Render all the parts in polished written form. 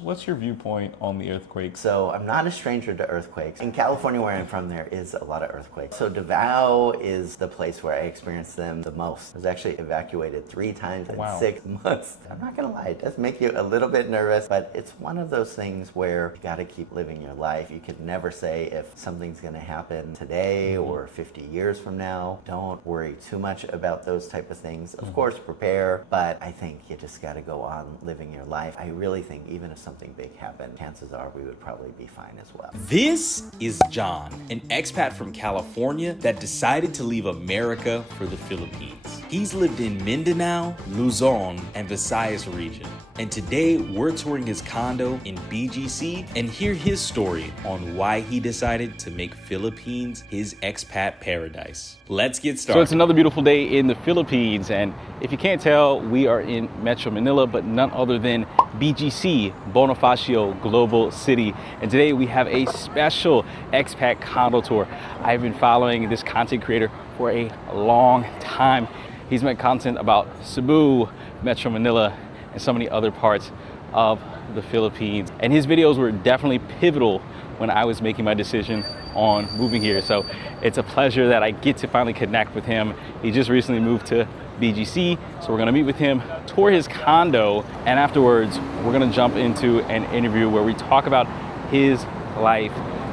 What's your viewpoint on the earthquakes? So I'm not a stranger to earthquakes. In California, where I'm from, there is a lot of earthquakes. So Davao is the place where I experienced them the most. I was actually evacuated 3 times in Wow. 6 months. I'm not gonna lie, it does make you a little bit nervous, but it's one of those things where you gotta keep living your life. You could never say if something's gonna happen today or 50 years from now. Don't worry too much about those type of things. Of course, prepare, but I think you just gotta go on living your life. I really think even if something big happened, chances are we would probably be fine as well. This is John, an expat from California that decided to leave America for the Philippines. He's lived in Mindanao, Luzon, and Visayas region. And today we're touring his condo in BGC and hear his story on why he decided to make Philippines his expat paradise. Let's get started. So it's another beautiful day in the Philippines, and if you can't tell, we are in Metro Manila, but none other than BGC, Bonifacio Global City. And today we have a special expat condo tour. I've been following this content creator for a long time. He's made content about Cebu, Metro Manila, and so many other parts of the Philippines. And his videos were definitely pivotal when I was making my decision on moving here. So it's a pleasure that I get to finally connect with him. He just recently moved to BGC, so we're gonna meet with him, tour his condo, and afterwards we're gonna jump into an interview where we talk about his life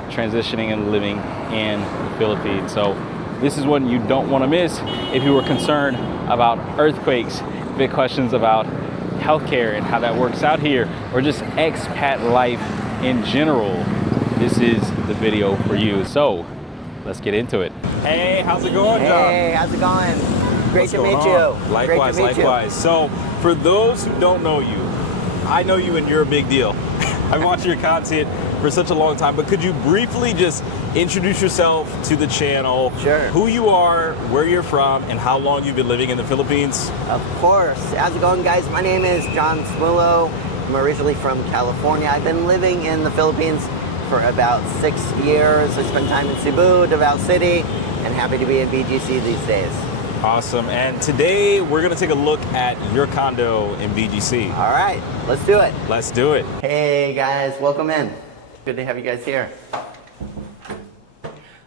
transitioning and living in the Philippines. So this is one you don't wanna miss if you were concerned about earthquakes, big questions about healthcare and how that works out here, or just expat life in general. This is the video for you. So let's get into it. Hey, how's it going, John? Hey, how's it going? Great to meet on? you. Likewise, Great to meet you. likewise. So for those who don't know you, I know you and you're a big deal. I've watched your content for such a long time, but could you briefly just introduce yourself to the channel? Sure. Who you are, where you're from, and how long you've been living in the Philippines? Of course. How's it going, guys? My name is John Swillow. I'm originally from California. I've been living in the Philippines for about 6 years. I spent time in Cebu, Davao City, and happy to be in BGC these days. Awesome. And today we're going to take a look at your condo in BGC. All right, let's do it. Let's do it. Hey guys, welcome in. Good to have you guys here.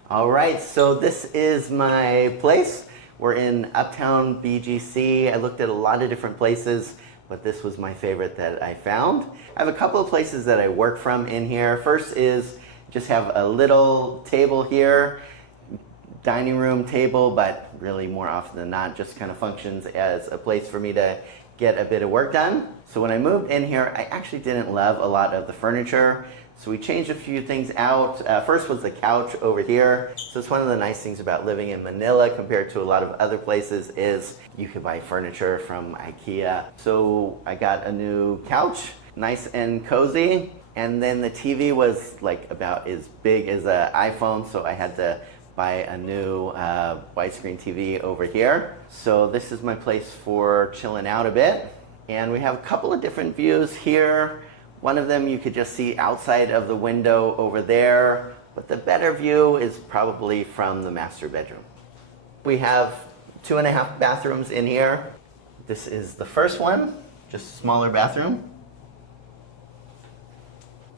All right, so this is my place. We're in Uptown BGC. I looked at a lot of different places, but this was my favorite that I found. I have a couple of places that I work from in here. First is just have a little table here, dining room table, but really more often than not just kind of functions as a place for me to get a bit of work done. So when I moved in here, I actually didn't love a lot of the furniture. So we changed a few things out. First was the couch over here. So it's one of the nice things about living in Manila compared to a lot of other places is you could buy furniture from IKEA. So I got a new couch, nice and cozy. And then the TV was like about as big as an iPhone, so I had to buy a new widescreen TV over here. So this is my place for chilling out a bit. And we have a couple of different views here. One of them you could just see outside of the window over there, but the better view is probably from the master bedroom. We have 2.5 bathrooms in here. This is the first one, just a smaller bathroom.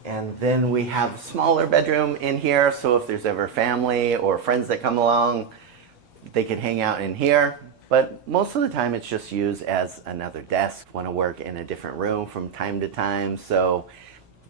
And then we have a smaller bedroom in here, so if there's ever family or friends that come along, they could hang out in here. But most of the time it's just used as another desk. Want to work in a different room from time to time, so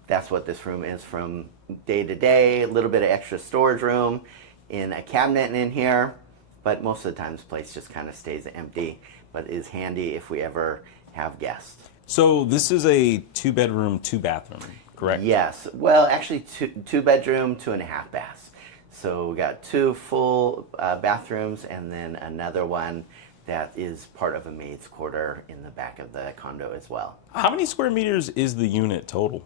that's what this room is from day to day. A little bit of extra storage room in a cabinet in here, but most of the time this place just kind of stays empty, but is handy if we ever have guests. So this is a 2-bedroom, 2-bathroom, correct? Yes. Well, actually, two bedroom, 2.5 baths. So we got 2 full bathrooms and then another one that is part of a maid's quarter in the back of the condo as well. How many square meters is the unit total?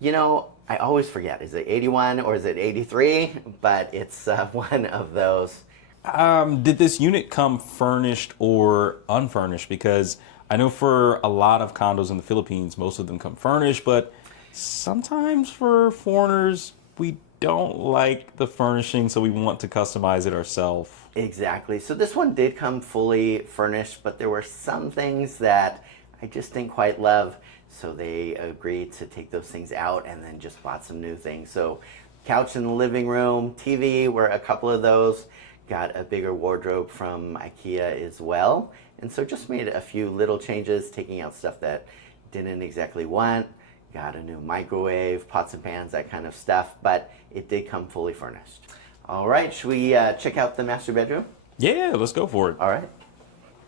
You know, I always forget. Is it 81 or is it 83? But it's one of those. Did this unit come furnished or unfurnished? Because I know for a lot of condos in the Philippines, most of them come furnished, but sometimes for foreigners, we don't like the furnishing, so we want to customize it ourselves. Exactly. So this one did come fully furnished, but there were some things that I just didn't quite love. So they agreed to take those things out and then just bought some new things. So couch in the living room, TV were a couple of those. Got a bigger wardrobe from IKEA as well. And so just made a few little changes, taking out stuff that didn't exactly want. Got a new microwave, pots and pans, that kind of stuff, but it did come fully furnished. All right, should we check out the master bedroom? Yeah, let's go for it. All right.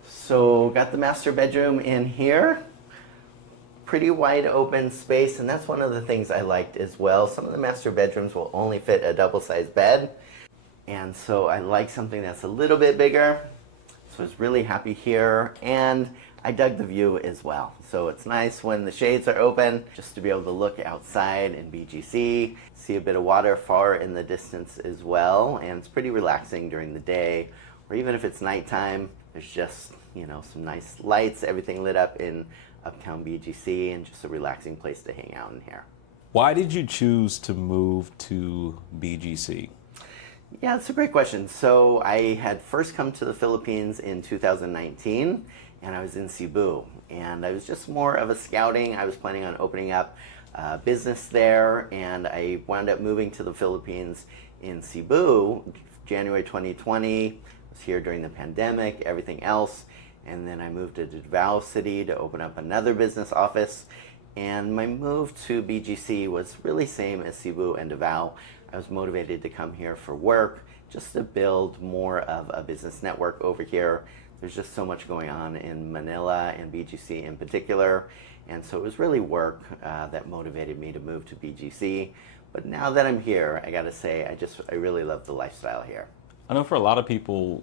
So got the master bedroom in here. Pretty wide open space, and that's one of the things I liked as well. Some of the master bedrooms will only fit a double-sized bed, and so I like something that's a little bit bigger. So I was really happy here, and I dug the view as well. So it's nice when the shades are open just to be able to look outside in BGC, see a bit of water far in the distance as well, and it's pretty relaxing during the day, or even if it's nighttime, there's just, you know, some nice lights, everything lit up in Uptown BGC, and just a relaxing place to hang out in here. Why did you choose to move to BGC? Yeah, that's a great question. So I had first come to the Philippines in 2019, and I was in Cebu, and I was just more of a scouting. I was planning on opening up a business there, and I wound up moving to the Philippines in Cebu, January 2020. I was here during the pandemic, everything else, and then I moved to Davao City to open up another business office. And my move to BGC was really same as Cebu and Davao. I was motivated to come here for work, just to build more of a business network over here. There's just so much going on in Manila and BGC in particular. And so it was really work that motivated me to move to BGC. But now that I'm here, I gotta say, I really love the lifestyle here. I know for a lot of people,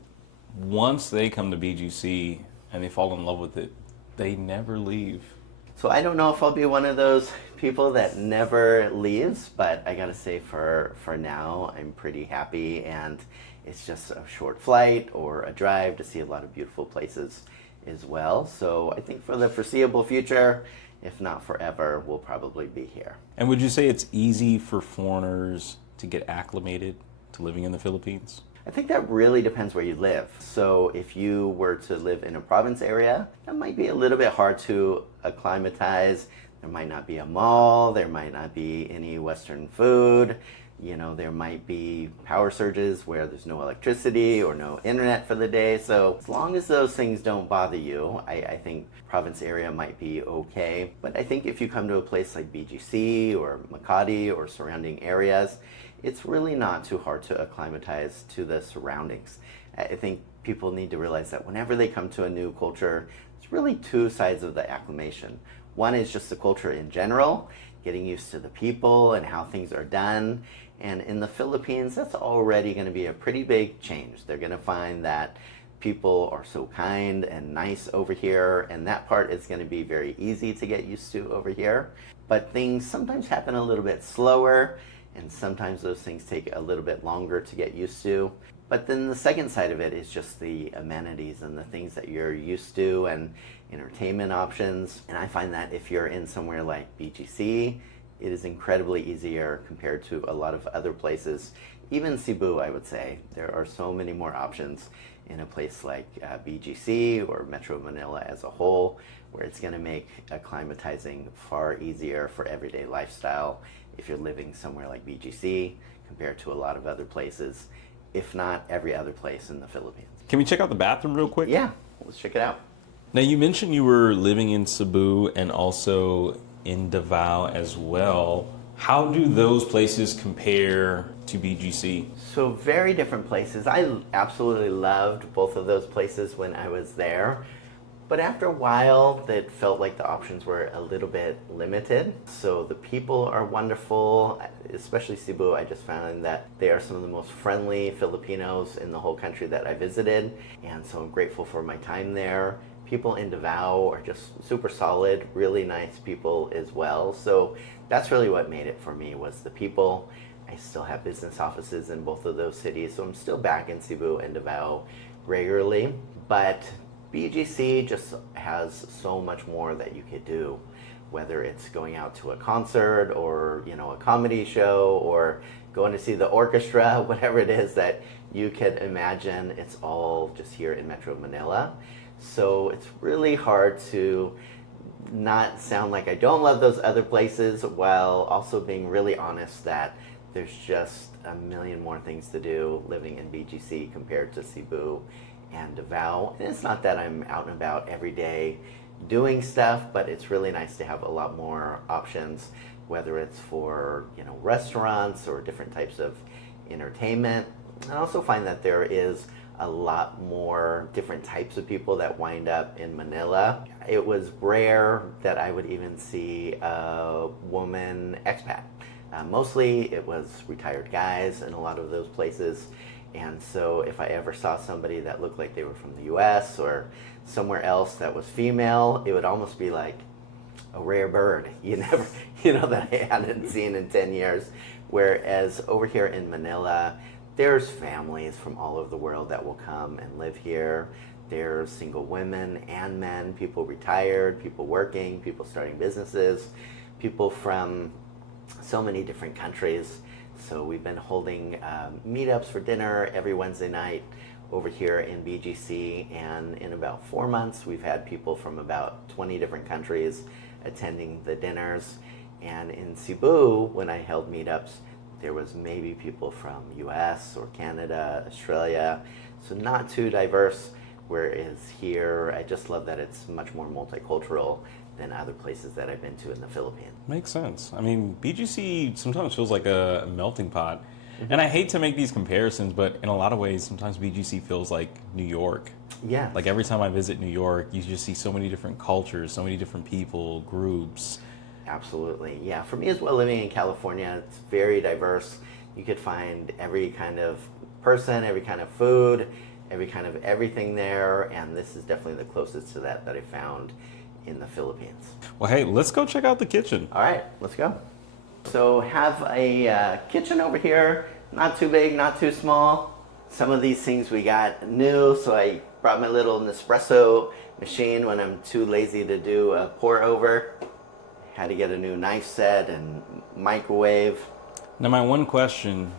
once they come to BGC and they fall in love with it, they never leave. So I don't know if I'll be one of those people that never leaves, but I gotta say for now, I'm pretty happy, and it's just a short flight or a drive to see a lot of beautiful places as well. So I think for the foreseeable future, if not forever, we'll probably be here. And would you say it's easy for foreigners to get acclimated to living in the Philippines? I think that really depends where you live. So if you were to live in a province area, that might be a little bit hard to acclimatize. There might not be a mall, there might not be any Western food, you know, there might be power surges where there's no electricity or no internet for the day. So as long as those things don't bother you, I think province area might be okay. But I think if you come to a place like BGC or Makati or surrounding areas, it's really not too hard to acclimatize to the surroundings. I think people need to realize that whenever they come to a new culture, it's really two sides of the acclimation. One is just the culture in general, getting used to the people and how things are done. And in the Philippines, that's already going to be a pretty big change. They're going to find that people are so kind and nice over here, and that part is going to be very easy to get used to over here. But things sometimes happen a little bit slower, and sometimes those things take a little bit longer to get used to. But then the second side of it is just the amenities and the things that you're used to and entertainment options. And I find that if you're in somewhere like BGC, it is incredibly easier compared to a lot of other places. Even Cebu, I would say. There are so many more options in a place like BGC or Metro Manila as a whole, where it's going to make acclimatizing far easier for everyday lifestyle if you're living somewhere like BGC compared to a lot of other places, if not every other place in the Philippines. Can we check out the bathroom real quick? Yeah, let's check it out. Now, you mentioned you were living in Cebu and also in Davao as well. How do those places compare to BGC? So very different places. I absolutely loved both of those places when I was there. But after a while, it felt like the options were a little bit limited. So the people are wonderful, especially Cebu. I just found that they are some of the most friendly Filipinos in the whole country that I visited. And so I'm grateful for my time there. People in Davao are just super solid, really nice people as well. So that's really what made it for me, was the people. I still have business offices in both of those cities, so I'm still back in Cebu and Davao regularly. But BGC just has so much more that you could do, whether it's going out to a concert or, you know, a comedy show or going to see the orchestra, whatever it is that you can imagine, it's all just here in Metro Manila. So it's really hard to not sound like I don't love those other places, while also being really honest that there's just a million more things to do living in BGC compared to Cebu and Davao. And it's not that I'm out and about every day doing stuff, but it's really nice to have a lot more options, whether it's for, you know, restaurants or different types of entertainment. I also find that there is a lot more different types of people that wind up in Manila. It was rare that I would even see a woman expat. Mostly it was retired guys in a lot of those places. And so if I ever saw somebody that looked like they were from the US or somewhere else that was female, it would almost be like a rare bird. That I hadn't seen in 10 years. Whereas over here in Manila, there's families from all over the world that will come and live here. There's single women and men, people retired, people working, people starting businesses, people from so many different countries. So we've been holding meetups for dinner every Wednesday night over here in BGC, and in about 4 months we've had people from about 20 different countries attending the dinners. And in Cebu, when I held meetups, there was maybe people from US or Canada, Australia, so not too diverse. Whereas here, I just love that it's much more multicultural than other places that I've been to in the Philippines. Makes sense. I mean, BGC sometimes feels like a melting pot. And I hate to make these comparisons, but in a lot of ways, sometimes BGC feels like New York. Yeah. Like every time I visit New York, you just see so many different cultures, so many different people, groups. Absolutely. Yeah. For me as well, living in California, it's very diverse. You could find every kind of person, every kind of food, every kind of everything there. And this is definitely the closest to that I found in the Philippines. Well, hey, let's go check out the kitchen. All right, let's go. So have a kitchen over here, not too big, not too small. Some of these things we got new, so I brought my little Nespresso machine when I'm too lazy to do a pour over. Had to get a new knife set and microwave. Now, my one question,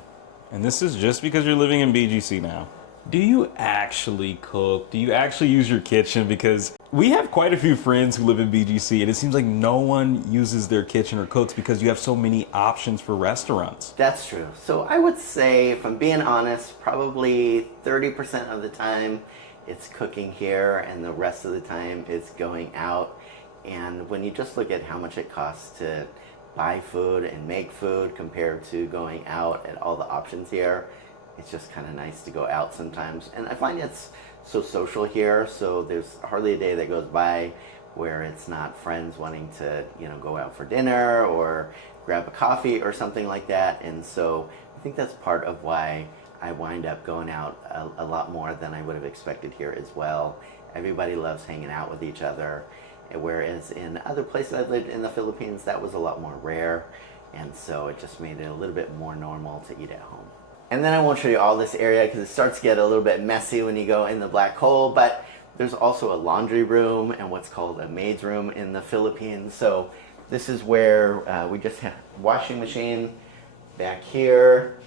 and this is just because you're living in BGC now, do you actually cook? Do you actually use your kitchen? Because we have quite a few friends who live in BGC, and it seems like no one uses their kitchen or cooks because you have so many options for restaurants. That's true. So I would say, if I'm being honest, probably 30% of the time it's cooking here, and the rest of the time it's going out. And when you just look at how much it costs to buy food and make food compared to going out and all the options here, it's just kind of nice to go out sometimes. And I find it's so social here, so there's hardly a day that goes by where it's not friends wanting to, go out for dinner or grab a coffee or something like that. And so I think that's part of why I wind up going out a lot more than I would have expected here as well. Everybody loves hanging out with each other, whereas in other places I've lived in the Philippines, that was a lot more rare. And so it just made it a little bit more normal to eat at home. And then I won't show you all this area because it starts to get a little bit messy when you go in the black hole, but there's also a laundry room and what's called a maid's room in the Philippines. So this is where we just have a washing machine back here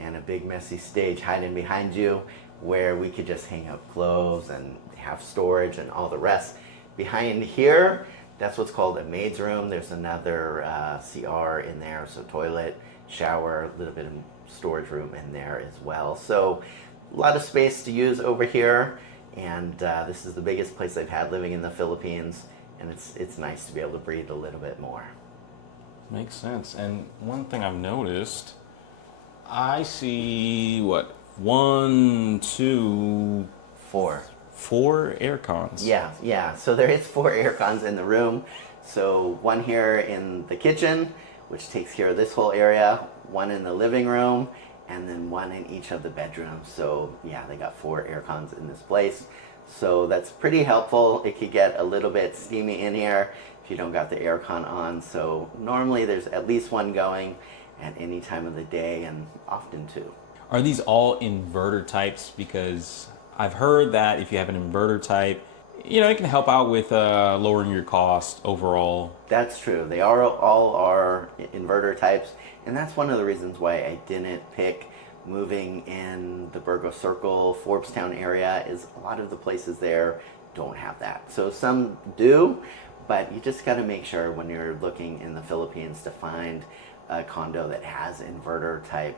and a big messy stage hiding behind you where we could just hang up clothes and have storage and all the rest. Behind here, that's what's called a maid's room. There's another CR in there, so toilet, shower, a little bit of storage room in there as well. So a lot of space to use over here, and this is the biggest place I've had living in the Philippines, and it's nice to be able to breathe a little bit more. Makes sense. And one thing I've noticed, I see one, two, four air cons. Yeah. So there is 4 air cons in the room. So one here in the kitchen, which takes care of this whole area, one in the living room, and then one in each of the bedrooms. So yeah, they got 4 air cons in this place. So that's pretty helpful. It could get a little bit steamy in here if you don't got the air con on. So normally there's at least one going at any time of the day, and often 2. Are these all inverter types? Because I've heard that if you have an inverter type, it can help out with lowering your cost overall. That's true. They all are inverter types, and that's one of the reasons why I didn't pick moving in the Burgos Circle, Forbes Town area, is a lot of the places there don't have that. So some do, But you just got to make sure when you're looking in the Philippines to find a condo that has inverter type,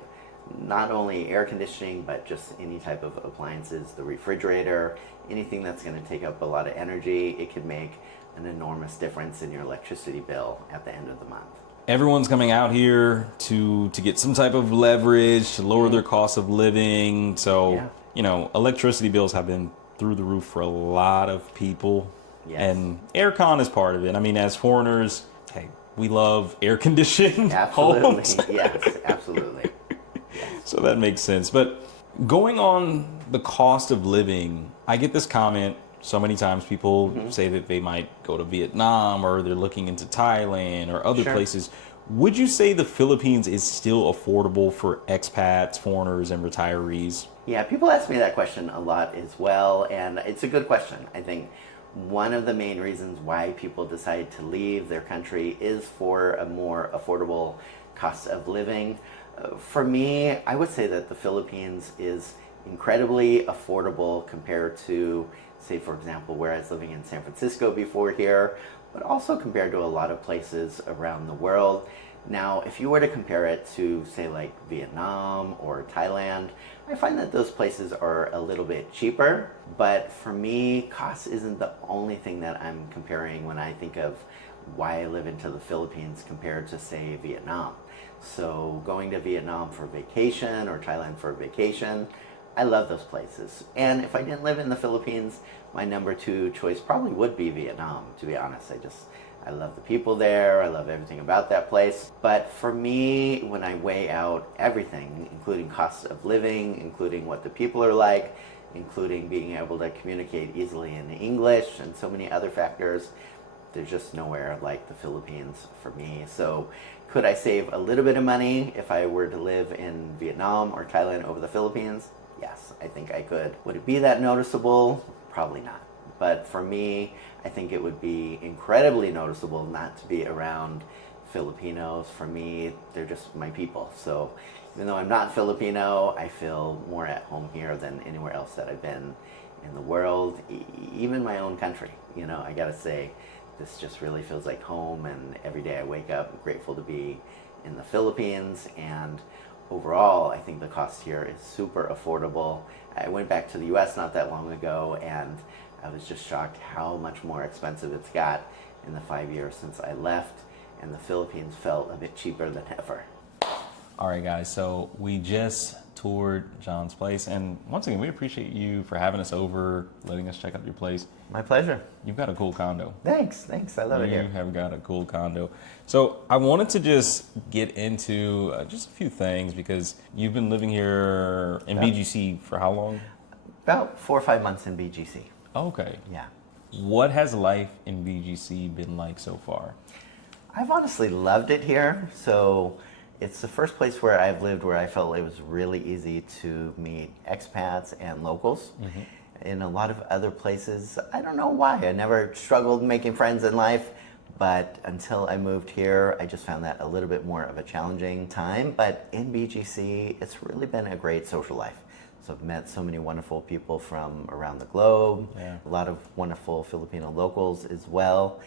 not only air conditioning, but just any type of appliances, the refrigerator, anything that's going to take up a lot of energy. It could make an enormous difference in your electricity bill at the end of the month. Everyone's coming out here to get some type of leverage to lower their cost of living. So, electricity bills have been through the roof for a lot of people. Yes. And aircon is part of it. I mean, as foreigners, hey, we love air conditioned Absolutely. homes. Yes, absolutely. So that makes sense. But going on the cost of living, I get this comment so many times. People say that they might go to Vietnam or they're looking into Thailand or other places. Would you say the Philippines is still affordable for expats, foreigners, and retirees? Yeah, people ask me that question a lot as well, and it's a good question. I think one of the main reasons why people decide to leave their country is for a more affordable cost of living. For me, I would say that the Philippines is incredibly affordable compared to, say, for example, where I was living in San Francisco before here, but also compared to a lot of places around the world. Now, if you were to compare it to, say, like Vietnam or Thailand, I find that those places are a little bit cheaper. But for me, cost isn't the only thing that I'm comparing when I think of why I live into the Philippines compared to, say, Vietnam. So going to Vietnam for vacation or Thailand for vacation, I love those places. And if I didn't live in the Philippines, my number 2 choice probably would be Vietnam, to be honest. I love the people there. I love everything about that place. But for me, when I weigh out everything, including cost of living, including what the people are like, including being able to communicate easily in English and so many other factors, there's just nowhere like the Philippines for me. So could I save a little bit of money if I were to live in Vietnam or Thailand over the Philippines? Yes, I think I could. Would it be that noticeable? Probably not. But for me, I think it would be incredibly noticeable not to be around Filipinos. For me, they're just my people. So even though I'm not Filipino, I feel more at home here than anywhere else that I've been in the world, even my own country. I gotta say, this just really feels like home, and every day I wake up, I'm grateful to be in the Philippines. And overall, I think the cost here is super affordable. I went back to the US not that long ago, and I was just shocked how much more expensive it's got in the 5 years since I left, and the Philippines felt a bit cheaper than ever. All right, guys, so we just toured John's place, and once again, we appreciate you for having us over, letting us check out your place. My pleasure. You've got a cool condo. Thanks. I love it here. You have got a cool condo. So I wanted to just get into just a few things, because you've been living here in BGC for how long? About 4 or 5 months in BGC. Okay. Yeah. What has life in BGC been like so far? I've honestly loved it here. So it's the first place where I've lived where I felt it was really easy to meet expats and locals. In a lot of other places, I don't know why. I never struggled making friends in life, but until I moved here, I just found that a little bit more of a challenging time. But in BGC, it's really been a great social life. So I've met so many wonderful people from around the globe, a lot of wonderful Filipino locals as well.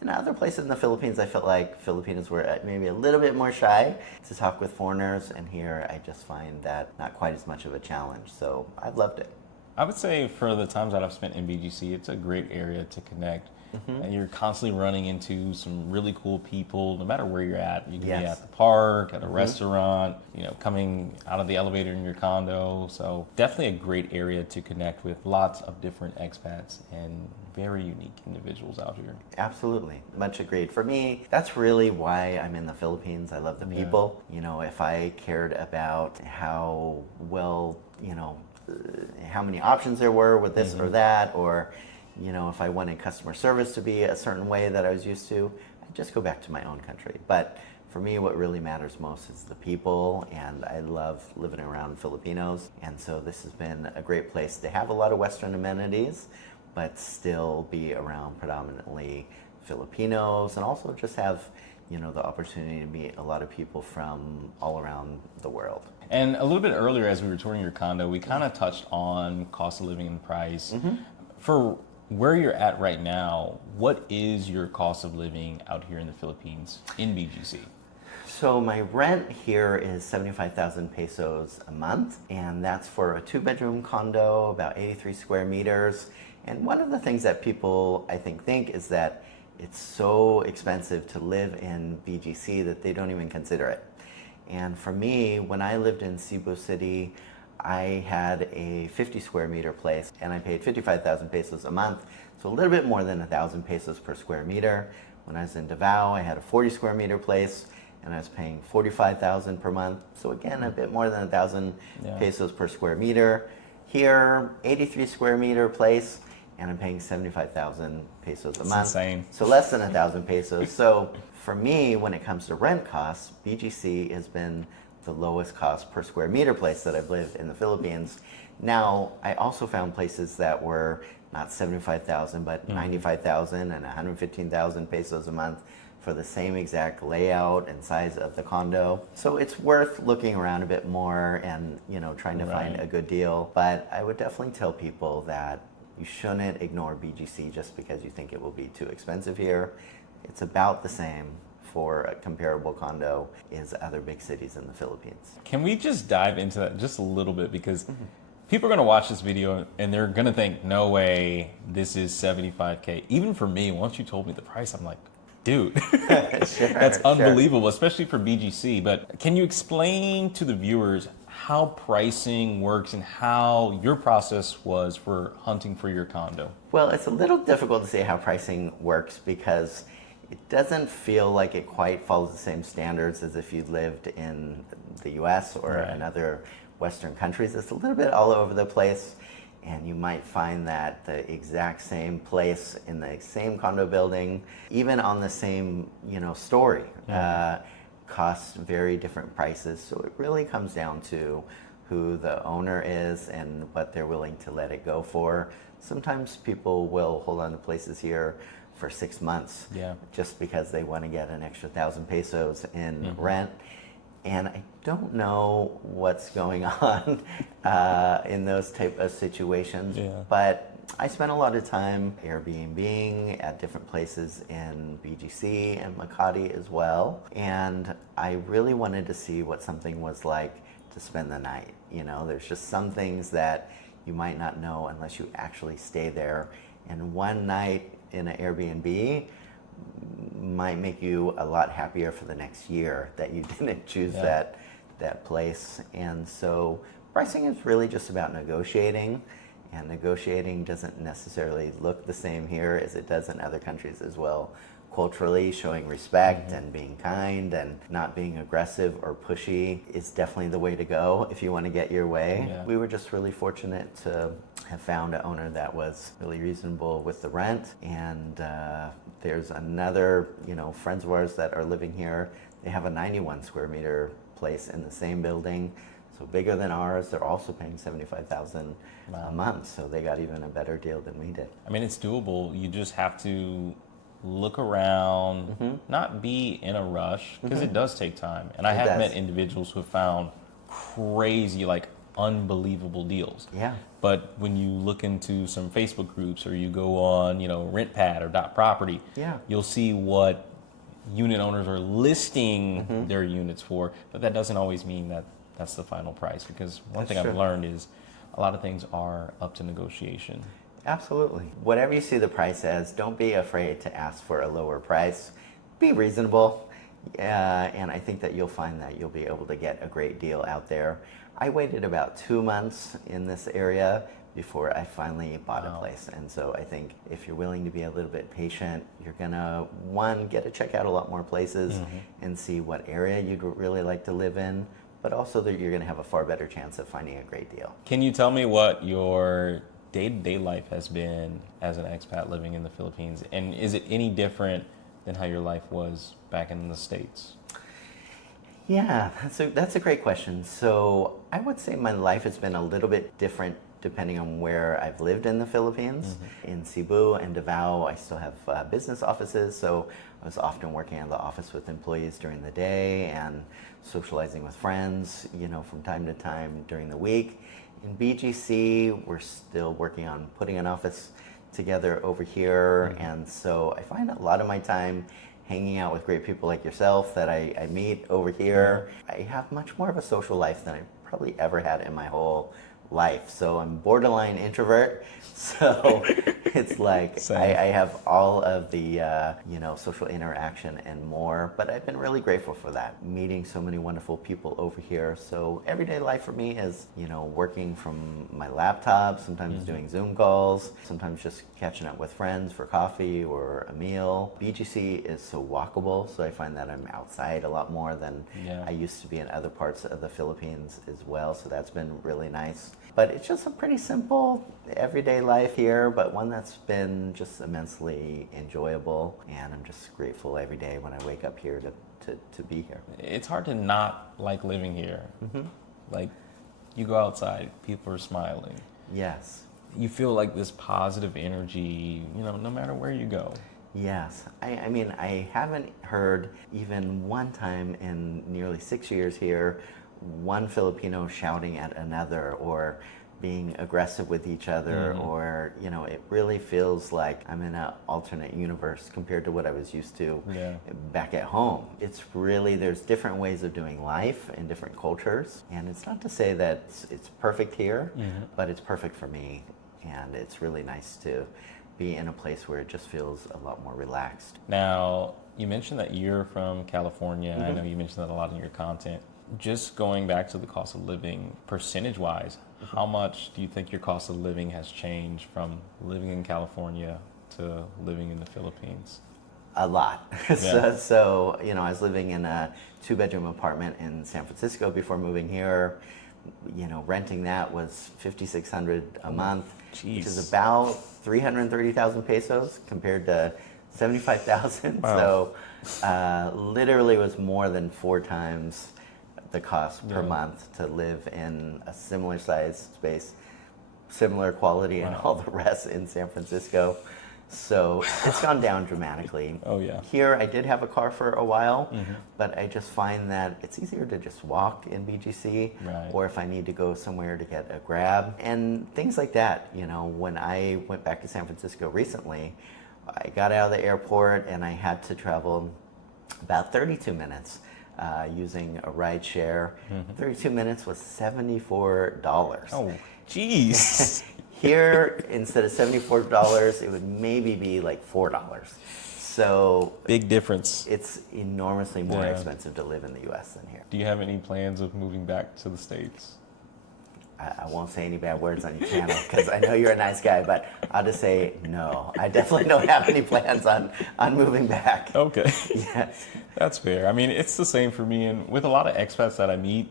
In other places in the Philippines, I felt like Filipinos were maybe a little bit more shy to talk with foreigners, and here I just find that not quite as much of a challenge. So I've loved it. I would say for the times that I've spent in BGC, it's a great area to connect. And you're constantly running into some really cool people, no matter where you're at. You can be at the park, at a restaurant, coming out of the elevator in your condo. So definitely a great area to connect with lots of different expats and very unique individuals out here. Absolutely. Much agreed. For me, that's really why I'm in the Philippines. I love the people. If I cared about how well, how many options there were with this or that, or if I wanted customer service to be a certain way that I was used to, I'd just go back to my own country. But for me, what really matters most is the people, and I love living around Filipinos. And so this has been a great place to have a lot of Western amenities, but still be around predominantly Filipinos, and also just have, the opportunity to meet a lot of people from all around the world. And a little bit earlier, as we were touring your condo, we kind of touched on cost of living and price. For where you're at right now, what is your cost of living out here in the Philippines in BGC? So my rent here is 75,000 pesos a month, and that's for a 2-bedroom condo, about 83 square meters. And one of the things that people, I think is that it's so expensive to live in BGC that they don't even consider it. And for me, when I lived in Cebu City, I had a 50 square meter place and I paid 55,000 pesos a month, so a little bit more than 1,000 pesos per square meter. When I was in Davao, I had a 40 square meter place and I was paying 45,000 per month, so again, a bit more than 1,000 pesos per square meter. Here, 83 square meter place, and I'm paying 75,000 pesos a month. Insane. So less than 1,000 pesos. So for me, when it comes to rent costs, BGC has been the lowest cost per square meter place that I've lived in the Philippines. Now, I also found places that were not 75,000, but 95,000 and 115,000 pesos a month for the same exact layout and size of the condo. So it's worth looking around a bit more and, trying to find a good deal. But I would definitely tell people that you shouldn't ignore BGC just because you think it will be too expensive here. It's about the same for a comparable condo as other big cities in the Philippines. Can we just dive into that just a little bit? Because people are going to watch this video and they're going to think, no way, this is 75K. Even for me, once you told me the price, I'm like, dude, that's unbelievable, especially for BGC. But can you explain to the viewers how pricing works and how your process was for hunting for your condo? Well, it's a little difficult to say how pricing works because it doesn't feel like it quite follows the same standards as if you lived in the US or in other Western countries. It's a little bit all over the place. And you might find that the exact same place in the same condo building, even on the same story, costs very different prices. So it really comes down to who the owner is and what they're willing to let it go for. Sometimes people will hold on to places here for 6 months just because they want to get an extra 1,000 pesos in rent. And I don't know what's going on in those type of situations, but I spent a lot of time Airbnb-ing at different places in BGC and Makati as well. And I really wanted to see what something was like to spend the night. There's just some things that you might not know unless you actually stay there. And one night in an Airbnb might make you a lot happier for the next year that you didn't choose that place. And so pricing is really just about negotiating, and negotiating doesn't necessarily look the same here as it does in other countries as well. Culturally, showing respect and being kind and not being aggressive or pushy is definitely the way to go if you want to get your way. We were just really fortunate to have found an owner that was really reasonable with the rent. And there's another, friends of ours that are living here. They have a 91 square meter place in the same building, so bigger than ours. They're also paying 75,000 a month, so they got even a better deal than we did. I mean, it's doable. You just have to look around, not be in a rush, because it does take time. And I have met individuals who have found crazy, unbelievable deals. But when you look into some Facebook groups or you go on, RentPad or .property, you'll see what unit owners are listing their units for, but that doesn't always mean that that's the final price, because one thing I've learned is a lot of things are up to negotiation. Absolutely. Whatever you see the price as, don't be afraid to ask for a lower price. Be reasonable, and I think that you'll find that you'll be able to get a great deal out there. I waited about 2 months in this area before I finally bought a place. And so I think if you're willing to be a little bit patient, you're gonna, get to check out a lot more places and see what area you'd really like to live in, but also that you're gonna have a far better chance of finding a great deal. Can you tell me what your day-to-day life has been as an expat living in the Philippines? And is it any different than how your life was back in the States? Yeah, that's a great question. So I would say my life has been a little bit different depending on where I've lived in the Philippines. In Cebu and Davao, I still have business offices, so I was often working in the office with employees during the day and socializing with friends, from time to time during the week. In BGC, we're still working on putting an office together over here. And so I find a lot of my time hanging out with great people like yourself that I meet over here. I have much more of a social life than I probably ever had in my whole life. So I'm borderline introvert. So it's like I have all of the social interaction and more. But I've been really grateful for that, meeting so many wonderful people over here. So everyday life for me is working from my laptop, sometimes doing Zoom calls, sometimes just catching up with friends for coffee or a meal. BGC is so walkable, so I find that I'm outside a lot more than I used to be in other parts of the Philippines as well. So that's been really nice. But it's just a pretty simple everyday life here, but one that's been just immensely enjoyable. And I'm just grateful every day when I wake up here to be here. It's hard to not like living here. Like, you go outside, people are smiling. Yes. You feel like this positive energy, no matter where you go. Yes. I mean, I haven't heard even one time in nearly 6 years here one Filipino shouting at another or being aggressive with each other, or it really feels like I'm in an alternate universe compared to what I was used to back at home. It's really, there's different ways of doing life in different cultures, and it's not to say that it's perfect here, but it's perfect for me, and it's really nice to be in a place where it just feels a lot more relaxed. Now, you mentioned that you're from California. I know you mentioned that a lot in your content. Just going back to the cost of living, percentage-wise, how much do you think your cost of living has changed from living in California to living in the Philippines? A lot. So, I was living in a 2-bedroom apartment in San Francisco before moving here. Renting that was $5,600 a month, which is about 330,000 pesos compared to 75,000. Wow. So, literally was more than 4 times the cost per month to live in a similar size space, similar quality, and all the rest in San Francisco. So it's gone down dramatically. Oh, yeah. Here, I did have a car for a while, but I just find that it's easier to just walk in BGC, or if I need to go somewhere to get a grab, and things like that. When I went back to San Francisco recently, I got out of the airport and I had to travel about 32 minutes using a ride share. 32 minutes was $74. Oh, jeez. Here, instead of $74, it would maybe be like $4. So big difference. It's enormously more expensive to live in the U.S. than here. Do you have any plans of moving back to the States? I won't say any bad words on your channel because I know you're a nice guy, but I'll just say no. I definitely don't have any plans on moving back. Okay. Yes. That's fair. I mean, it's the same for me, and with a lot of expats that I meet,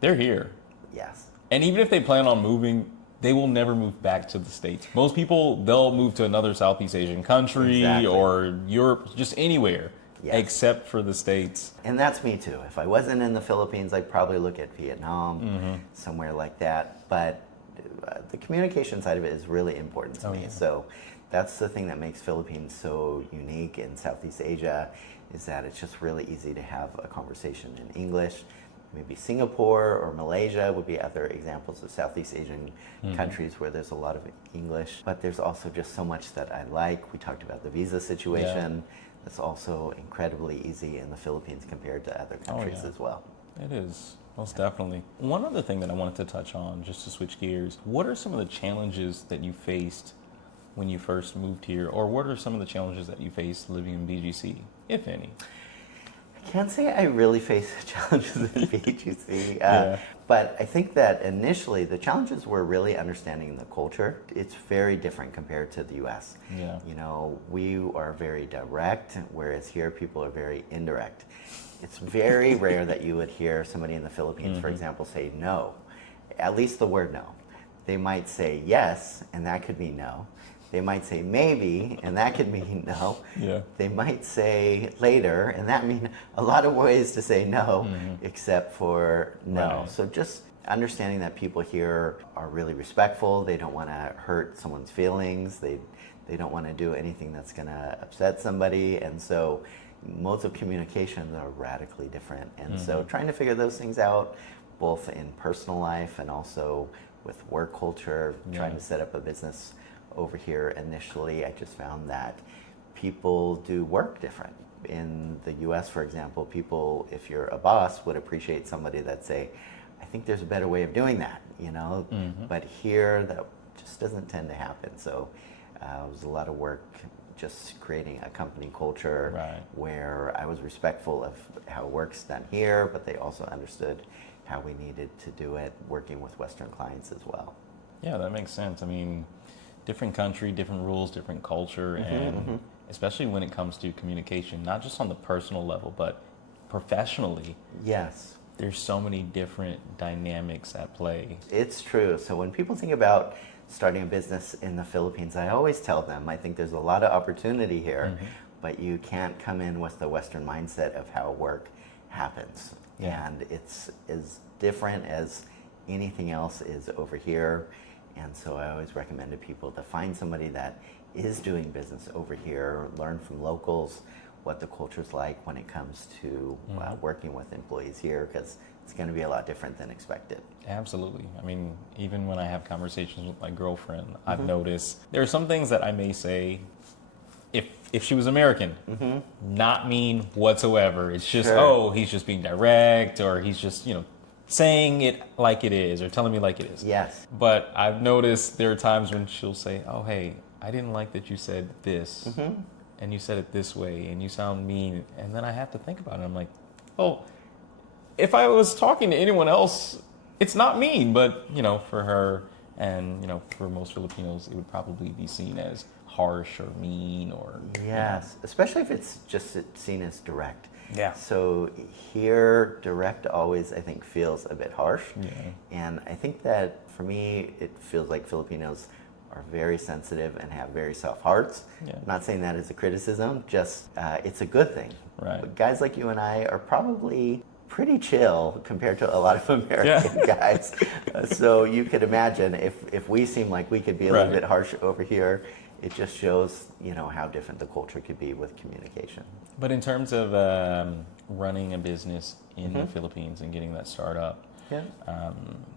they're here. Yes. And even if they plan on moving, they will never move back to the States. Most people, they'll move to another Southeast Asian country or Europe, just anywhere. Except for the States. And that's me too. If I wasn't in the Philippines, I'd probably look at Vietnam, somewhere like that. But the communication side of it is really important to me. So that's the thing that makes Philippines so unique in Southeast Asia, is that it's just really easy to have a conversation in English. Maybe Singapore or Malaysia would be other examples of Southeast Asian countries where there's a lot of English. But there's also just so much that I like. We talked about the visa situation. It's also incredibly easy in the Philippines compared to other countries as well. It is, most definitely. One other thing that I wanted to touch on, just to switch gears, what are some of the challenges that you faced when you first moved here, or what are some of the challenges that you faced living in BGC, if any? I can't say I really faced challenges in BGC, but I think that initially the challenges were really understanding the culture. It's very different compared to the U.S. We are very direct, whereas here people are very indirect. It's very rare that you would hear somebody in the Philippines, for example, say no, at least the word no. They might say yes, and that could mean no. They might say maybe, and that could mean no. They might say later, and that means a lot of ways to say no, except for no. So just understanding that people here are really respectful. They don't want to hurt someone's feelings. They don't want to do anything that's going to upset somebody. And so modes of communication are radically different. And so trying to figure those things out, both in personal life and also with work culture, trying to set up a business over here initially, I just found that people do work different. In the US, for example, people, if you're a boss, would appreciate somebody that say, I think there's a better way of doing that, you know? But here, that just doesn't tend to happen. So it was a lot of work just creating a company culture where I was respectful of how work's done here, but they also understood how we needed to do it, working with Western clients as well. Yeah, that makes sense. I mean, different country, different rules, different culture, and especially when it comes to communication, not just on the personal level, but professionally. Yes. There's so many different dynamics at play. It's true. So when people think about starting a business in the Philippines, I always tell them, I think there's a lot of opportunity here, but you can't come in with the Western mindset of how work happens. And it's as different as anything else is over here. And so I always recommend to people to find somebody that is doing business over here, learn from locals what the culture's like when it comes to working with employees here, because it's going to be a lot different than expected. Absolutely. I mean, even when I have conversations with my girlfriend, I've noticed there are some things that I may say if she was American, not mean whatsoever. It's just, oh, he's just being direct, or he's just, saying it like it is, or telling me like it is. Yes. But I've noticed there are times when she'll say, oh, hey, I didn't like that you said this, and you said it this way, and you sound mean. And then I have to think about it. I'm like, well, if I was talking to anyone else, it's not mean, but, for her and, for most Filipinos, it would probably be seen as harsh or mean or... Yes, especially if it's just seen as direct. Yeah. So here, direct always, I think, feels a bit harsh. Yeah. And I think that for me, it feels like Filipinos are very sensitive and have very soft hearts. Yeah. Not saying that as a criticism, just it's a good thing. Right. But guys like you and I are probably pretty chill compared to a lot of American guys. So you could imagine if we seem like we could be a little bit harsh over here, it just shows, how different the culture could be with communication. But in terms of running a business in the Philippines and getting that startup,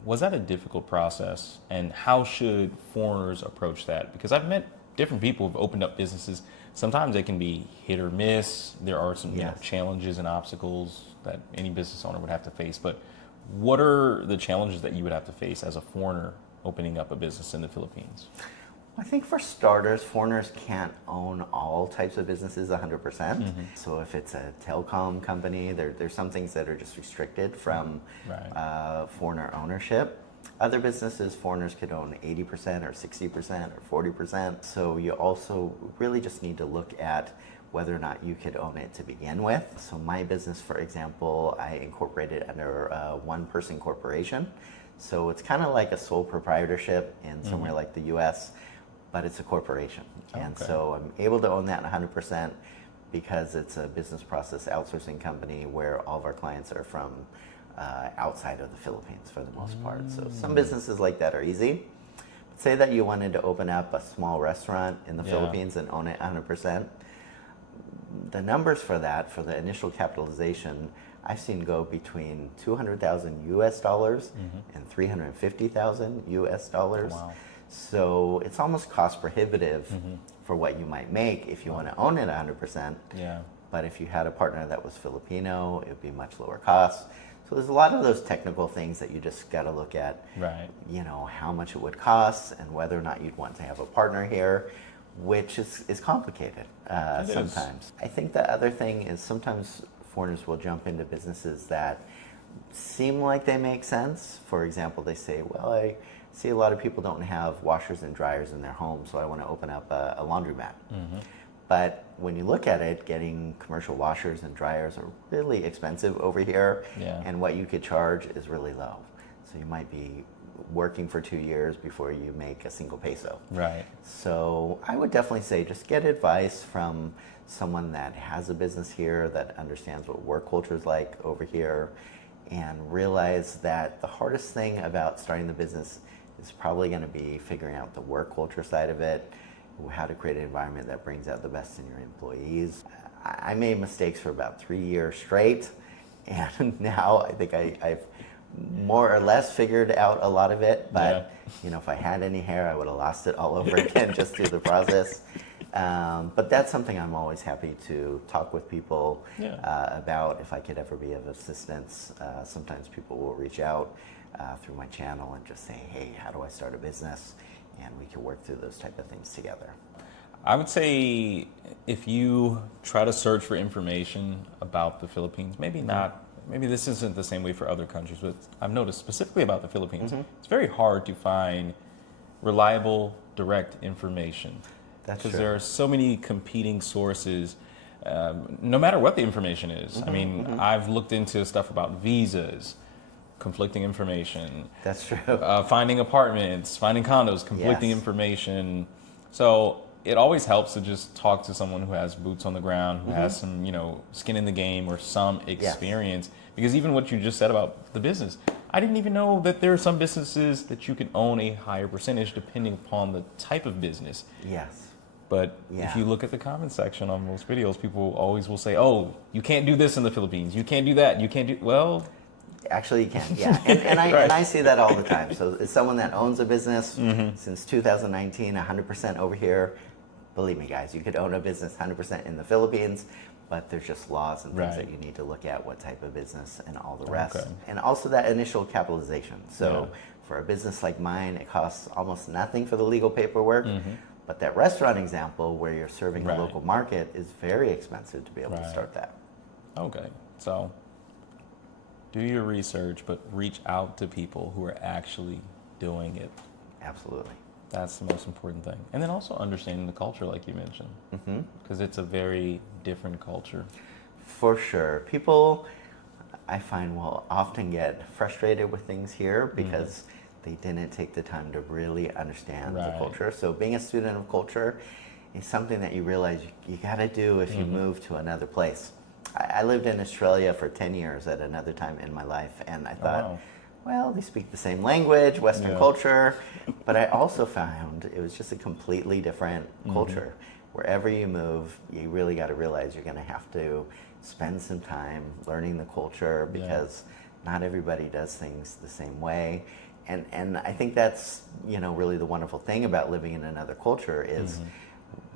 was that a difficult process? And how should foreigners approach that? Because I've met different people who've opened up businesses. Sometimes they can be hit or miss. There are some challenges and obstacles that any business owner would have to face. But what are the challenges that you would have to face as a foreigner opening up a business in the Philippines? I think for starters, foreigners can't own all types of businesses 100%. So if it's a telecom company, there's some things that are just restricted from foreigner ownership. Other businesses, foreigners could own 80% or 60% or 40%. So you also really just need to look at whether or not you could own it to begin with. So my business, for example, I incorporated under a one-person corporation. So it's kind of like a sole proprietorship in somewhere like the US, but it's a corporation. And so I'm able to own that 100% because it's a business process outsourcing company where all of our clients are from outside of the Philippines for the most part. So some businesses like that are easy. But say that you wanted to open up a small restaurant in the Philippines and own it 100%. The numbers for that, for the initial capitalization, I've seen go between 200,000 US dollars and 350,000 US dollars. Wow. So it's almost cost prohibitive for what you might make if you want to own it 100%. Yeah. But if you had a partner that was Filipino, it would be much lower cost. So there's a lot of those technical things that you just got to look at, how much it would cost and whether or not you'd want to have a partner here, which is complicated sometimes. I think the other thing is sometimes foreigners will jump into businesses that seem like they make sense. For example, they say, well, I see a lot of people don't have washers and dryers in their home, so I want to open up a laundromat. But when you look at it, getting commercial washers and dryers are really expensive over here, and what you could charge is really low. So you might be working for 2 years before you make a single peso. Right. So I would definitely say just get advice from someone that has a business here, that understands what work culture is like over here, and realize that the hardest thing about starting the business is probably going to be figuring out the work culture side of it, how to create an environment that brings out the best in your employees. I made mistakes for about 3 years straight, and now I think I've more or less figured out a lot of it, but you know, if I had any hair, I would have lost it all over again just through the process. But that's something I'm always happy to talk with people about if I could ever be of assistance. Sometimes people will reach out through my channel and just say, hey, how do I start a business? And we can work through those type of things together. I would say if you try to search for information about the Philippines, maybe not, maybe this isn't the same way for other countries, but I've noticed specifically about the Philippines, it's very hard to find reliable, direct information. That's because true. there are so many competing sources, no matter what the information is. I mean, I've looked into stuff about visas, conflicting information. That's true. Finding apartments, finding condos, conflicting Yes. information. So it always helps to just talk to someone who has boots on the ground, who has some, you know, skin in the game or some experience. Because even what you just said about the business, I didn't even know that there are some businesses that you can own a higher percentage depending upon the type of business. Yes. But if you look at the comment section on most videos, people always will say, oh, you can't do this in the Philippines. You can't do that. You can't do, well. Actually, you can, yeah. And I see that all the time. So as someone that owns a business since 2019, 100% over here, believe me, guys, you could own a business 100% in the Philippines, but there's just laws and things that you need to look at, what type of business and all the rest. And also that initial capitalization. So for a business like mine, it costs almost nothing for the legal paperwork. But that restaurant example where you're serving a local market is very expensive to be able to start that. Okay, so do your research, but reach out to people who are actually doing it. Absolutely. That's the most important thing. And then also understanding the culture, like you mentioned, because it's a very different culture. For sure. People, I find, will often get frustrated with things here because they didn't take the time to really understand the culture. So being a student of culture is something that you realize you got to do if you move to another place. I lived in Australia for 10 years at another time in my life, and I thought, well, they speak the same language, Western culture, but I also found it was just a completely different culture. Wherever you move, you really got to realize you're going to have to spend some time learning the culture because not everybody does things the same way. And I think that's, you know, really the wonderful thing about living in another culture is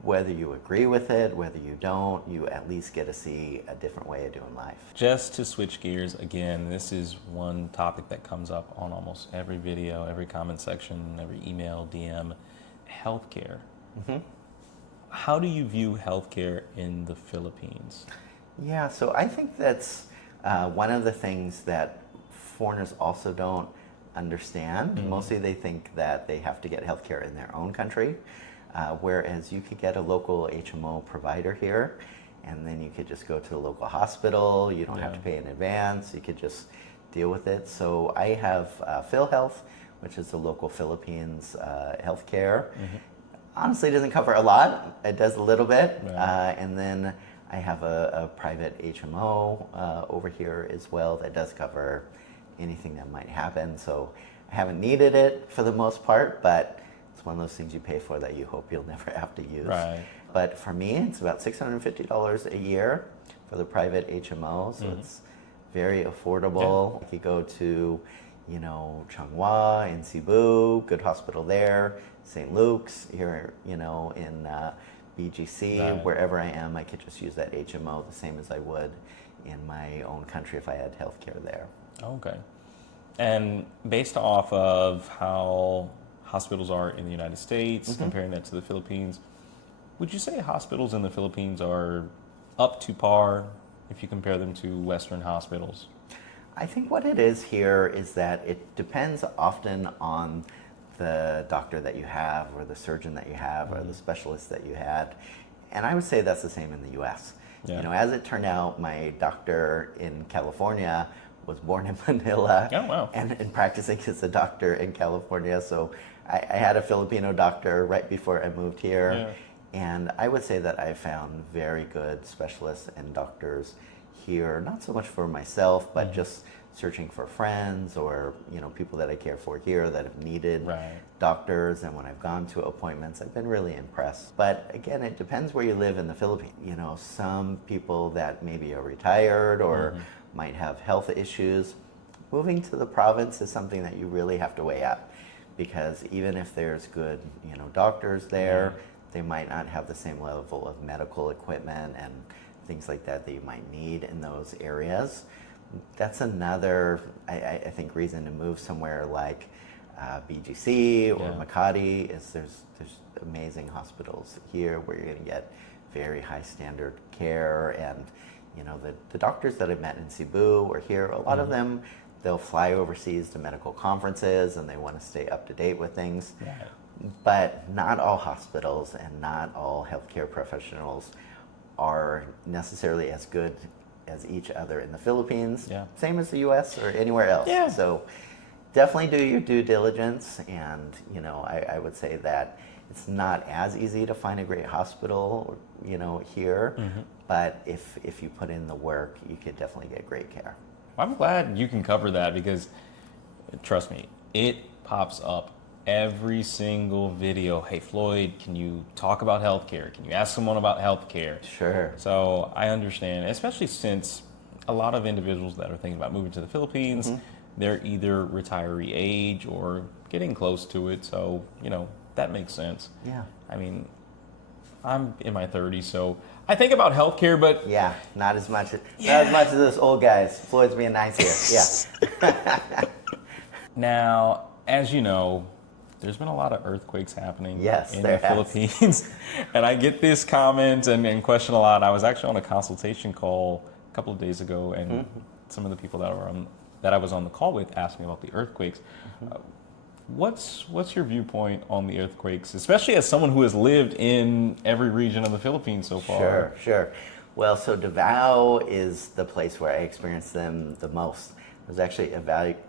whether you agree with it, whether you don't, you at least get to see a different way of doing life. Just to switch gears again, this is one topic that comes up on almost every video, every comment section, every email, DM, healthcare. How do you view healthcare in the Philippines? Yeah, so I think that's one of the things that foreigners also don't understand. Mostly they think that they have to get healthcare in their own country, whereas you could get a local HMO provider here, and then you could just go to the local hospital. You don't have to pay in advance. You could just deal with it. So I have PhilHealth, which is the local Philippines healthcare. Honestly, it doesn't cover a lot. It does a little bit. And then I have a private HMO over here as well that does cover anything that might happen. So I haven't needed it for the most part, but it's one of those things you pay for that you hope you'll never have to use. But for me, it's about $650 a year for the private HMO, so it's very affordable. You go to, you know, Changhua in Cebu, good hospital there, St. Luke's here, you know, in BGC, wherever I am, I could just use that HMO the same as I would in my own country if I had healthcare there. Okay. And based off of how hospitals are in the United States, comparing that to the Philippines, would you say hospitals in the Philippines are up to par if you compare them to Western hospitals? I think what it is here is that it depends often on the doctor that you have or the surgeon that you have or the specialist that you had. And I would say that's the same in the US. You know, as it turned out, my doctor in California was born in Manila and practicing as a doctor in California. So I had a Filipino doctor right before I moved here. And I would say that I found very good specialists and doctors here, not so much for myself, but just searching for friends or, you know, people that I care for here that have needed doctors. And when I've gone to appointments, I've been really impressed. But again, it depends where you live in the Philippines. You know, some people that maybe are retired or might have health issues moving to the province is something that you really have to weigh up, because even if there's good, doctors there, they might not have the same level of medical equipment and things like that you might need in those areas. That's another, I think, reason to move somewhere like BGC or Makati is there's amazing hospitals here where you're going to get very high standard care. And the doctors that I met in Cebu or here, a lot of them, they'll fly overseas to medical conferences and they want to stay up to date with things. But not all hospitals and not all healthcare professionals are necessarily as good as each other in the Philippines, same as the US or anywhere else. So definitely do your due diligence, and I would say that it's not as easy to find a great hospital here, but if you put in the work, you could definitely get great care. I'm glad you can cover that, because trust me, it pops up every single video. Hey Floyd, can you talk about healthcare? Can you ask someone about healthcare? Sure. So I understand, especially since a lot of individuals that are thinking about moving to the Philippines, they're either retiree age or getting close to it. So, that makes sense. Yeah. I mean, I'm in my 30s, so I think about healthcare, but yeah, not as much as those old guys. Floyd's being nice here. Yeah. Now, as you know, there's been a lot of earthquakes happening in the Philippines. And I get this comment and question a lot. I was actually on a consultation call a couple of days ago, and some of the people that I was on the call with asked me about the earthquakes. What's your viewpoint on the earthquakes, especially as someone who has lived in every region of the Philippines so far? Sure. Well, so Davao is the place where I experienced them the most. I was actually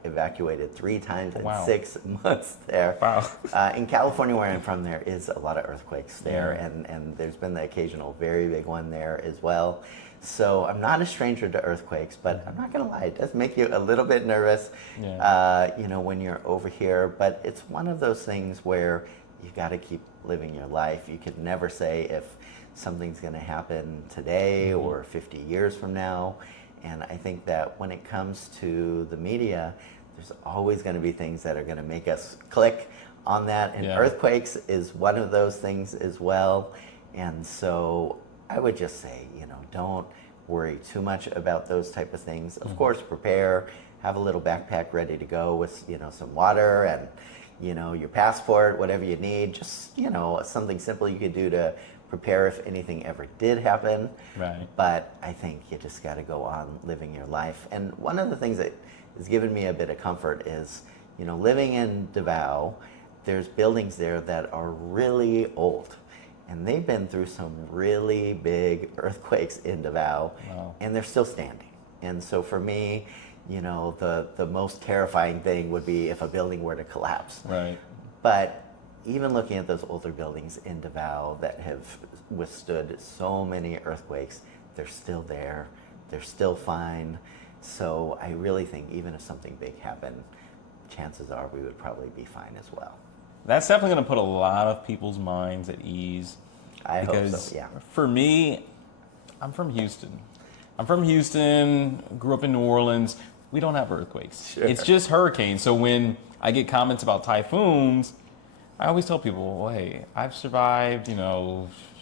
evacuated 3 times in 6 months there. Wow. In California, where I'm from, there is a lot of earthquakes there, and there's been the occasional very big one there as well. So I'm not a stranger to earthquakes, but I'm not going to lie, it does make you a little bit nervous, when you're over here. But it's one of those things where you got to keep living your life. You could never say if something's going to happen today or 50 years from now. And I think that when it comes to the media, there's always going to be things that are going to make us click on that. And earthquakes is one of those things as well. And so I would just say, don't worry too much about those type of things. Of course, prepare, have a little backpack ready to go with, some water and, your passport, whatever you need. Just, something simple you could do to prepare if anything ever did happen. Right. But I think you just got to go on living your life. And one of the things that has given me a bit of comfort is, living in Davao, there's buildings there that are really old. And they've been through some really big earthquakes in Davao, and they're still standing. And so for me, the most terrifying thing would be if a building were to collapse. Right. But even looking at those older buildings in Davao that have withstood so many earthquakes, they're still there, they're still fine. So I really think even if something big happened, chances are we would probably be fine as well. That's definitely going to put a lot of people's minds at ease. I hope so, yeah. For me, I'm from Houston. Grew up in New Orleans. We don't have earthquakes. Sure. It's just hurricanes. So when I get comments about typhoons, I always tell people, well, hey, I've survived,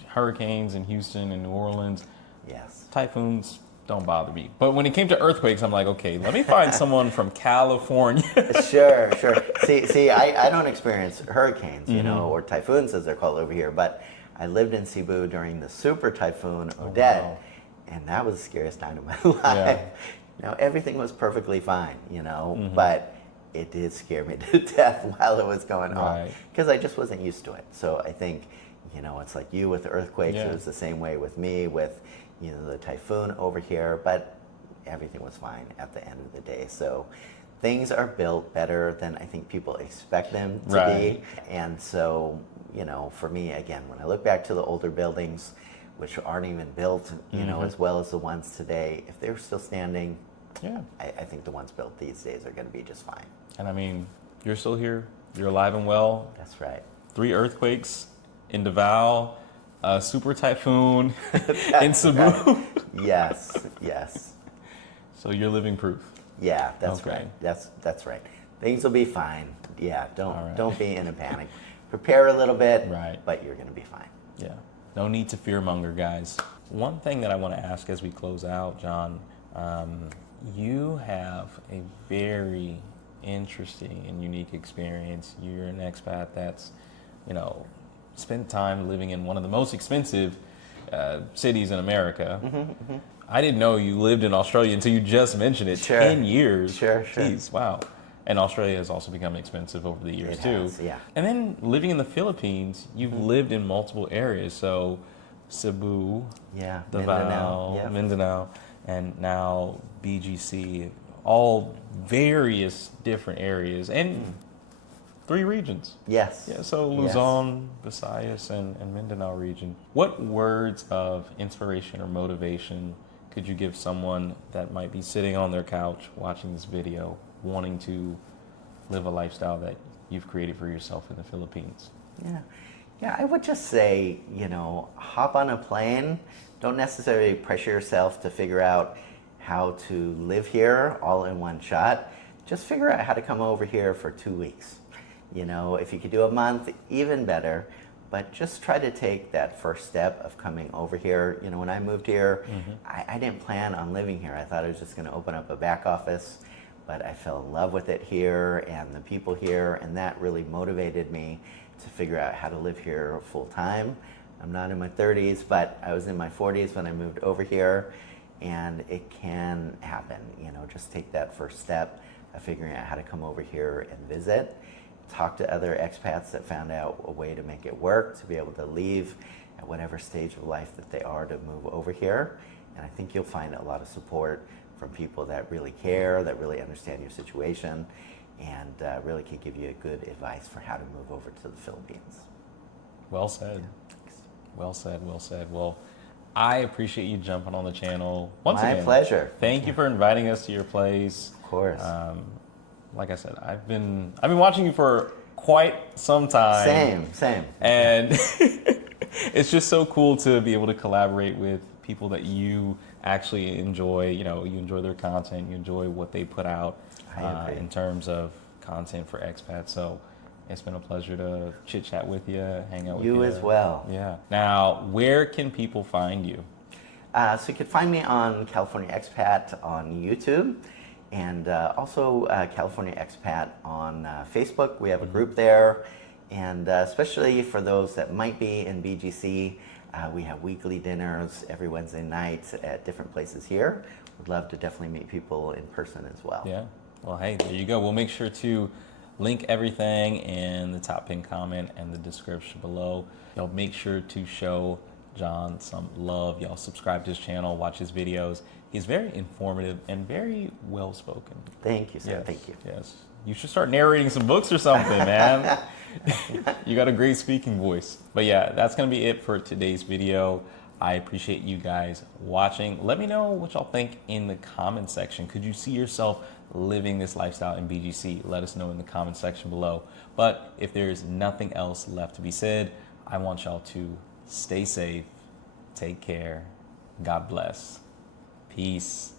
hurricanes in Houston and New Orleans. Yes. Typhoons don't bother me. But when it came to earthquakes, I'm like, okay, let me find someone from California. Sure. See, I don't experience hurricanes, or typhoons as they're called over here, but I lived in Cebu during the super typhoon Odette, and that was the scariest time of my life. Now, everything was perfectly fine, but it did scare me to death while it was going on, because I just wasn't used to it. So I think, it's like you with the earthquakes, it was the same way with me with the typhoon over here, but everything was fine at the end of the day. So things are built better than I think people expect them to be. And so, for me, again, when I look back to the older buildings, which aren't even built, as well as the ones today, if they're still standing, I think the ones built these days are going to be just fine. And I mean, you're still here. You're alive and well. That's right. 3 earthquakes in Davao, a super typhoon in Cebu. Yes. So you're living proof. Yeah, that's Okay. right. That's right. Things will be fine. Yeah, All right. don't be in a panic. Prepare a little bit, Right. but you're going to be fine. Yeah. No need to fearmonger, guys. One thing that I want to ask as we close out, John, you have a very interesting and unique experience. You're an expat that's, spent time living in one of the most expensive cities in America. I didn't know you lived in Australia until you just mentioned it. Sure. 10 years. Sure. Jeez, wow. And Australia has also become expensive over the years It too. has, yeah. And then living in the Philippines, you've lived in multiple areas. So Cebu, Yeah, Davao, yeah. Mindanao, and now BGC, all various different areas and 3 regions. Yes. Yeah, so Yes. Luzon, Visayas, and Mindanao region. What words of inspiration or motivation could you give someone that might be sitting on their couch watching this video, wanting to live a lifestyle that you've created for yourself in the Philippines? Yeah, I would just say, hop on a plane. Don't necessarily pressure yourself to figure out how to live here all in one shot. Just figure out how to come over here for 2 weeks. If you could do a month, even better. But just try to take that first step of coming over here. When I moved here, I didn't plan on living here. I thought I was just going to open up a back office, but I fell in love with it here and the people here, and that really motivated me to figure out how to live here full time. I'm not in my 30s, but I was in my 40s when I moved over here, and it can happen. Just take that first step of figuring out how to come over here and visit. Talk to other expats that found out a way to make it work, to be able to leave at whatever stage of life that they are to move over here. And I think you'll find a lot of support from people that really care, that really understand your situation, and really can give you good advice for how to move over to the Philippines. Well said. Well said, well said. Well, I appreciate you jumping on the channel once again. My pleasure. Thank you for inviting us to your place. Of course. Like I said, I've been watching you for quite some time. Same. And it's just so cool to be able to collaborate with people that you actually enjoy. You enjoy their content, you enjoy what they put out in terms of content for expats. So it's been a pleasure to chit chat with you, hang out with you. You as well. Yeah. Now, where can people find you? So you can find me on California Expat on YouTube, and also California Expat on Facebook. We have a group there, and especially for those that might be in BGC, we have weekly dinners every Wednesday night at different places here. Would love to definitely meet people in person as well. Yeah. Well, hey, there you go. We'll make sure to link everything in the top pinned comment and the description below. Y'all make sure to show John some love. Y'all subscribe to his channel, watch his videos. He's very informative and very well spoken. Thank you, sir. Yes, Thank you. Yes. You should start narrating some books or something, man. You got a great speaking voice. But yeah, that's going to be it for today's video. I appreciate you guys watching. Let me know what y'all think in the comment section. Could you see yourself living this lifestyle in BGC? Let us know in the comment section below. But if there's nothing else left to be said, I want y'all to stay safe, take care, God bless, peace.